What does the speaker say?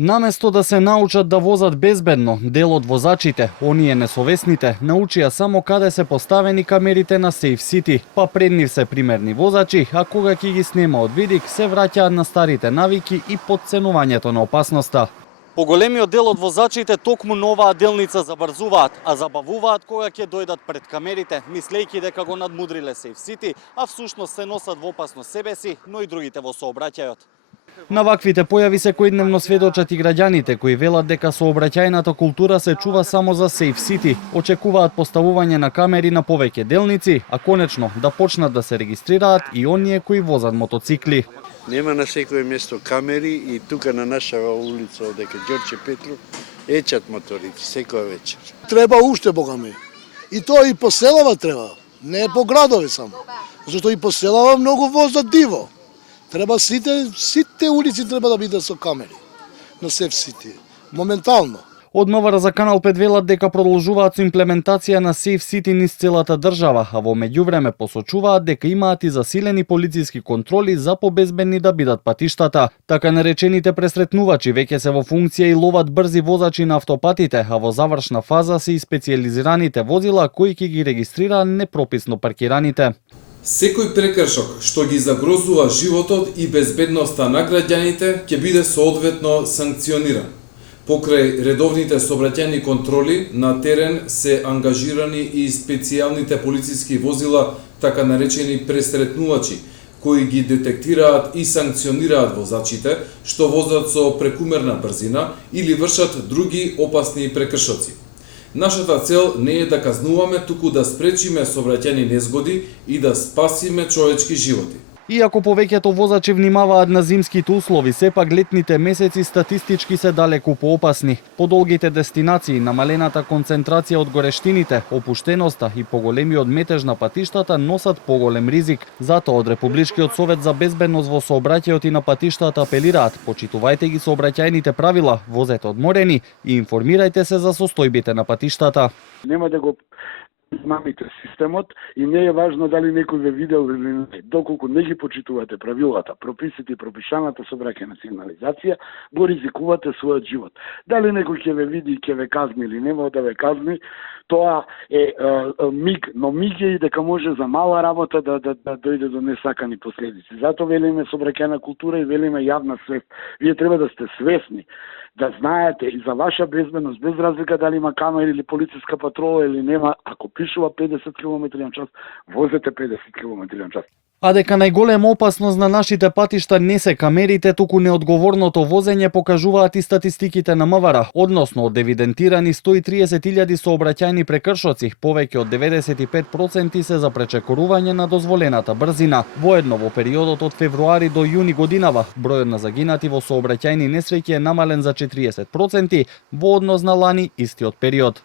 Наместо да се научат да возат безбедно, дел од возачите, оние несовесните, научија само каде се поставени камерите на Safe City, па пред нив се примерни возачи, а кога ќе ги снема од видик, се враќаат на старите навики и подценувањето на опасноста. Поголемиот дел од возачите токму на оваа делница забрзуваат, а забавуваат кога ќе дојдат пред камерите, мислејќи дека го надмудриле Safe City, а всушност се носат во опасност себе си, но и другите во сообраќајот. На ваквите појави секојдневно сведочат и граѓаните кои велат дека сообраќајната култура се чува само за Safe City, очекуваат поставување на камери на повеќе делници, а конечно да почнат да се регистрираат и оние кои возат мотоцикли. Нема на секое место камери и тука на нашава улица одека Ѓорче Петров ечат моторите секоја вечер. Треба уште богаме. И тоа и по селава треба, не по градови само. Зашто и по селава многу возат диво. Треба сите улици треба да бидат со камери на Safe City, моментално. Од МВР за Канал 5 велат дека продолжуваат со имплементација на Safe City низ целата држава, а во меѓувреме посочуваат дека имаат и засилени полициски контроли за побезбедни да бидат патиштата. Така наречените пресретнувачи веќе се во функција и ловат брзи возачи на автопатите, а во завршна фаза се и специјализираните возила кои ќе ги регистрираат непрописно паркираните. Секој прекршок што ги загрозува животот и безбедноста на граѓаните ќе биде соодветно санкциониран. Покрај редовните сообраќајни контроли на терен се ангажирани и специјалните полициски возила, така наречени пресретнувачи, кои ги детектираат и санкционираат возачите што возат со прекумерна брзина или вршат други опасни прекршоци. Нашата цел не е да казнуваме, туку да спречиме сообраќајни незгоди и да спасиме човечки животи. Иако повеќето возачи внимаваат на зимските услови, сепак летните месеци статистички се далеку поопасни. Подолгите дестинации, намалената концентрација од горештините, опуштеноста и поголемиот метеж на патиштата носат поголем ризик. Затоа од Републичкиот совет за безбедност во сообраќајот и на патиштата апелираат: почитувајте ги сообраќајните правила, возете одморени и информирајте се за состојбите на патиштата. Нема да го измамите системот и не е важно дали некој ве видел или не. Доколку не ги почитувате правилата, прописите и пропишаната сообраќајна сигнализација, го ризикувате својот живот. Дали некој ќе ве види и ќе ве казни или нема да ве казни, тоа е миг, но миг е и дека може за мала работа да дојде до несакани последици. Затоа велиме сообраќајна култура и велиме јавна свест. Вие треба да сте свесни, да знаете и за ваша безбедност, без разлика дали има камера или полициска патрола или нема, ако пишува 50 км на час, возете 50 км на час. А дека најголема опасност на нашите патишта не се камерите, туку неодговорното возење, покажуваат и статистиките на МВР, односно од евидентирани 130.000 сообраќајни прекршоци, повеќе од 95% се за пречекорување на дозволената брзина. Воедно во периодот од февруари до јуни годинава, бројот на загинати во сообраќајни несреќи е намален за 40% во однос на лани истиот период.